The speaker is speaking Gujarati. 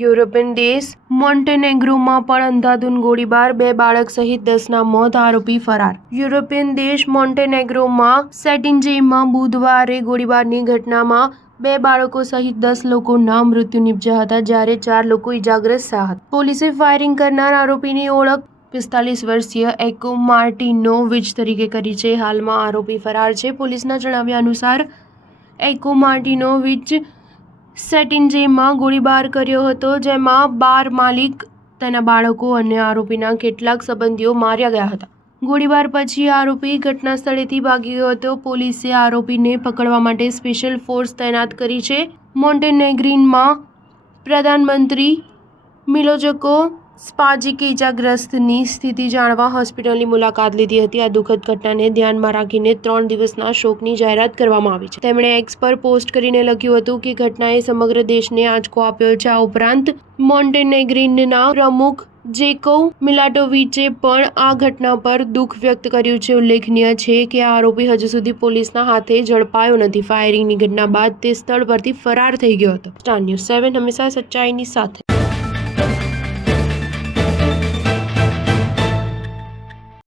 યુરોપિયન દેશ મોન્ટેનેગ્રોમાં પણ અંધાધૂંધ ગોળીબાર, 2 બાળક સહિત 10ના મોત, આરોપી ફરાર. યુરોપિયન દેશ મોન્ટેનેગ્રોમાં સેટિન્જેમાં બુધવારે ગોળીબારની ઘટનામાં 2 બાળકો સહિત 10 લોકોના મૃત્યુ નિપજ્યા હતા, જ્યારે 4 લોકો ઇજાગ્રસ્ત થયા હતા. પોલીસે ફાયરિંગ કરનાર આરોપીની ઓળખ 45 વર્ષીય એકો માર્ટિનોવિચ તરીકે કરી છે. હાલમાં આરોપી ફરાર છે. પોલીસના જણાવ્યા અનુસાર એકો માર્ટિનોવિચ સેટિન્જેમાં ગોળીબાર કર્યો હતો, જેમાં બાર માલિક, તેના બાળકો અને આરોપીના કેટલાક સંબંધીઓ માર્યા ગયા હતા. ગોળીબાર પછી આરોપી ઘટના સ્થળેથી ભાગી ગયો હતો. પોલીસે આરોપીને પકડવા માટે સ્પેશિયલ ફોર્સ તૈનાત કરી છે. મોન્ટેનેગ્રીનમાં પ્રધાનમંત્રી મિલોજકો સ્પાજીકે ઇજાગ્રસ્તની સ્થિતિ જાણવા હોસ્પિટલની મુલાકાત લીધી હતી. આ દુઃખદ ઘટનાને ધ્યાનમાં રાખીને 3 દિવસના શોકની જાહેરાત કરવામાં આવી છે. તેમણે એક્સ પર પોસ્ટ કરીને લખ્યું હતું કે ઘટનાએ સમગ્ર દેશને આંચકો આપ્યો છે. આ ઉપરાંત મોન્ટેનેગ્રીનના પ્રમુખ જેકોવ મિલાટોવિચે પણ આ ઘટના પર દુઃખ વ્યક્ત કર્યું છે. ઉલ્લેખનીય છે કે આ આરોપી હજુ સુધી પોલીસના હાથે ઝડપાયો નથી. ફાયરિંગની ઘટના બાદ તે સ્થળ પરથી ફરાર થઈ ગયો હતો. સ્ટાર ન્યૂઝ 7 હંમેશા સચ્ચાઈની સાથે.